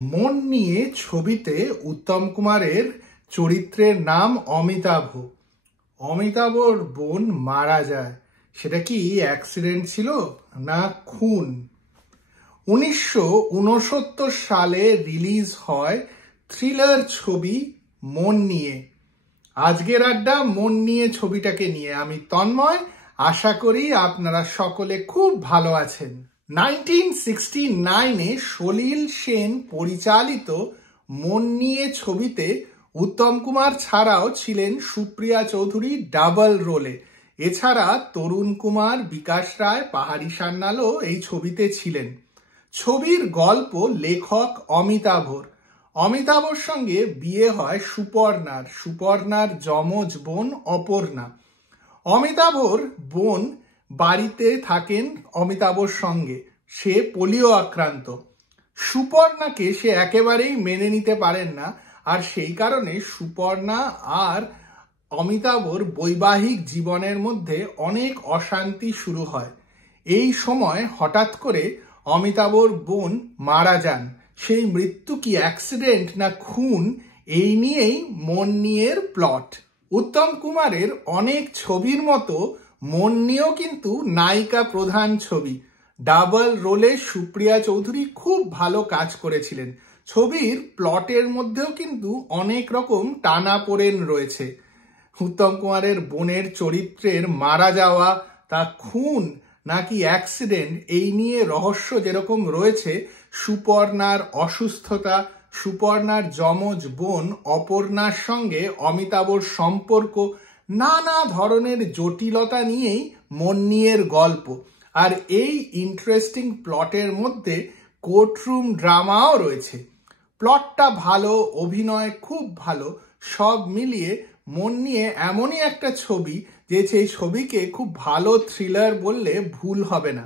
মন নিয়ে ছবিতে উত্তম কুমারের চরিত্রের নাম অমিতাভ। অমিতাভর বোন মারা যায়, সেটা কি অ্যাক্সিডেন্ট ছিল না খুন? 1969 সালে রিলিজ হয় থ্রিলার ছবি মন নিয়ে। আজকের আড্ডা মন নিয়ে ছবিটাকে নিয়ে। আমি তন্ময়, আশা করি আপনারা সকলে খুব ভালো আছেন। 1969-এ সলিল সেন পরিচালিত মন নিয়ে ছবিতে উত্তম কুমার ছাড়াও ছিলেন সুপ্রিয়া চৌধুরী ডাবল রোলে। এছাড়া তরুণ কুমার, বিকাশ রায়, পাহাড়ি সান্যালও এই ছবিতে ছিলেন। ছবির গল্প লেখক অমিতাভর। অমিতাভর সঙ্গে বিয়ে হয় সুপর্ণার যমজ বোন অপর্ণা। অমিতাভর বোন বাড়িতে থাকেন অমিতাভর সঙ্গে, সে পোলিও আক্রান্ত। সুপর্ণাকে সে একেবারেই মেনে নিতে পারেন না, আর সেই কারণে সুপর্ণা আর অমিতাভর বৈবাহিক জীবনের মধ্যে অনেক অশান্তি শুরু হয়। এই সময় হঠাৎ করে অমিতাভর বোন মারা যান। সেই মৃত্যু কি অ্যাক্সিডেন্ট না খুন, এই নিয়েই মন নিয়ের প্লট। উত্তম কুমারের অনেক ছবির মতো মন নিয়েও কিন্তু নায়িকা প্রধান ছবি। ডাবল রোলে সুপ্রিয়া চৌধুরী খুব ভালো কাজ করেছিলেন। ছবির প্লটের মধ্যেও কিন্তু অনেক রকম টানাপোড়েন রয়েছে। উত্তম কুমারের বোনের চরিত্রের মারা যাওয়া তা খুন নাকি অ্যাক্সিডেন্ট, এই নিয়ে রহস্য যেরকম রয়েছে, সুপর্ণার অসুস্থতা, সুপর্ণার যমজ বোন অপর্ণার সঙ্গে অমিতাভর সম্পর্ক, নানা ধরনের জটিলতা নিয়েই মন নিয়ের গল্প। আর এই ইন্টারেস্টিং প্লটের মধ্যে কোর্টরুম ড্রামাও রয়েছে। প্লটটা ভালো, অভিনয় খুব ভালো, সব মিলিয়ে মন নিয়ে এমনই একটা ছবি যে সেই ছবিকে খুব ভালো থ্রিলার বললে ভুল হবে না।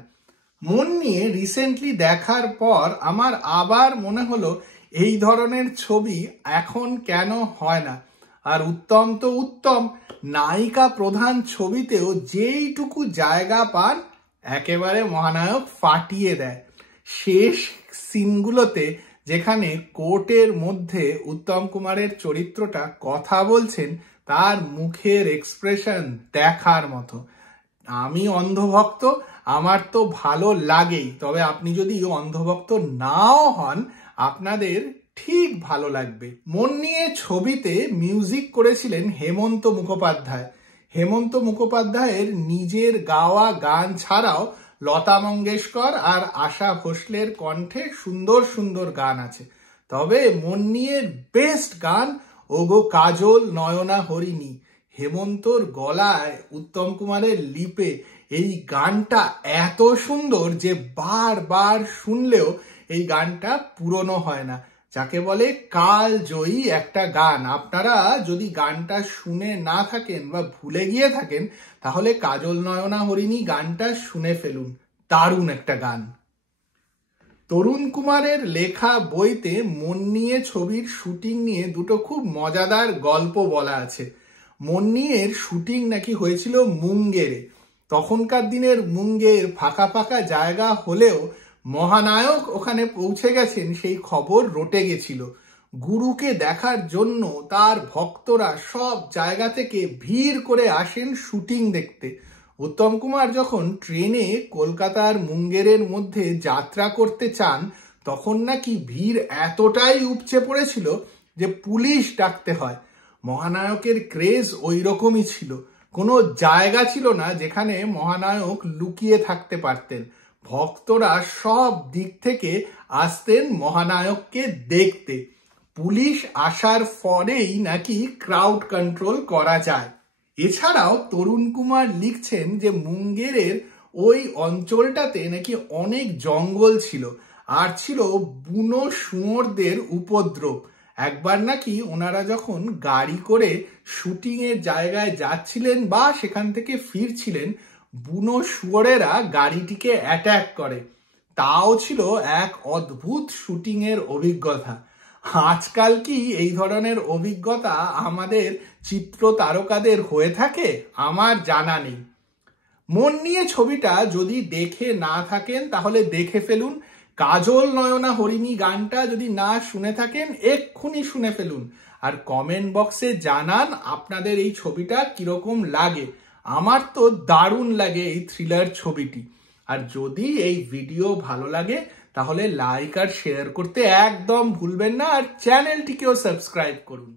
মন নিয়ে রিসেন্টলি দেখার পর আমার আবার মনে হলো এই ধরনের ছবি এখন কেন হয় না। আর উত্তম তো উত্তম, নায়িকা প্রধান ছবিতেও যেইটুকু জায়গা পান একেবারে মহানায়ক ফাটিয়ে দেয়। শেষ সিনগুলোতে যেখানে কোর্টের মধ্যে উত্তম কুমারের চরিত্রটা কথা বলছেন, তার মুখের এক্সপ্রেশন দেখার মতো। আমি অন্ধভক্ত, আমার তো ভালো লাগেই, তবে আপনি যদি অন্ধভক্ত নাও হন আপনাদের ঠিক ভালো লাগবে। মন নিয়ে ছবিতে মিউজিক করেছিলেন হেমন্ত মুখোপাধ্যায়। হেমন্ত মুখোপাধ্যায়ের নিজের গাওয়া গান ছাড়াও লতা মঙ্গেশকর আর আশা ভোসলের কণ্ঠে সুন্দর সুন্দর গান আছে। তবে মন নিয়ে বেস্ট গান ওগো কাজল নয়না হরিণী। হেমন্তর গলায়, উত্তম কুমারের লিপে এই গানটা এত সুন্দর যে বারবার শুনলেও এই গানটা পুরনো হয় না। যাকে বলে কালজয়ী একটা গান। আপনারা যদি গানটা শুনে না থাকেন বা ভুলে গিয়ে থাকেন, তাহলে কাজল নয়না হরিণী গানটা শুনে ফেলুন, দারুণ একটা গান। তরুণ কুমারের লেখা বইতে মন নিয়ে ছবির শুটিং নিয়ে দুটো খুব মজাদার গল্প বলা আছে। মন নিয়ের শুটিং নাকি হয়েছিল মুঙ্গেরে। তখনকার দিনের মুঙ্গের ফাঁকা ফাঁকা জায়গা হলেও মহানায়ক ওখানে পৌঁছে গেছেন সেই খবর রটে গেছিল। গুরুকে দেখার জন্য তার ভক্তরা সব জায়গা থেকে ভিড় করে আসেন শুটিং দেখতে। উত্তম কুমার যখন ট্রেনে কলকাতার মুঙ্গেরের মধ্যে যাত্রা করতে চান, তখন নাকি ভিড় এতটাই উপচে পড়েছিল যে পুলিশ ডাকতে হয়। মহানায়কের ক্রেজ ওই রকমই ছিল। কোনো জায়গা ছিল না যেখানে মহানায়ক লুকিয়ে থাকতে পারতেন। ভক্তরা সব দিক থেকে আসতেন মহানায়ককে দেখতে। পুলিশ আসার পরেই নাকি ক্রাউড কন্ট্রোল করা যায়। এছাড়াও তরুণ কুমার লিখছেন যে মুঙ্গেরের ওই অঞ্চলটাতে নাকি অনেক জঙ্গল ছিল, আর ছিল বুনো শুয়োরদের উপদ্রব। একবার নাকি ওনারা যখন গাড়ি করে শুটিং এর জায়গায় যাচ্ছিলেন বা সেখান থেকে ফিরছিলেন, বুনো শুয়োরেরা গাড়িটিকে অ্যাটাক করে। তাও ছিল এক অদ্ভুত শুটিং এর অভিজ্ঞতা। আজকাল কি এই ধরনের অভিজ্ঞতা আমাদের চিত্র তারকাদের হয়ে থাকে? আমার জানা নেই। মন নিয়ে ছবিটা যদি দেখে না থাকেন তাহলে দেখে ফেলুন। কাজল নয়না হরিণী গানটা যদি না শুনে থাকেন এক্ষুনি শুনে ফেলুন, আর কমেন্ট বক্সে জানান আপনাদের এই ছবিটা কিরকম লাগে। আমার তো দারুণ লাগে এই থ্রিলার ছবিটি। আর যদি এই ভিডিও ভালো লাগে তাহলে লাইক আর শেয়ার করতে একদম ভুলবেন না, আর চ্যানেলটিকেও সাবস্ক্রাইব করুন।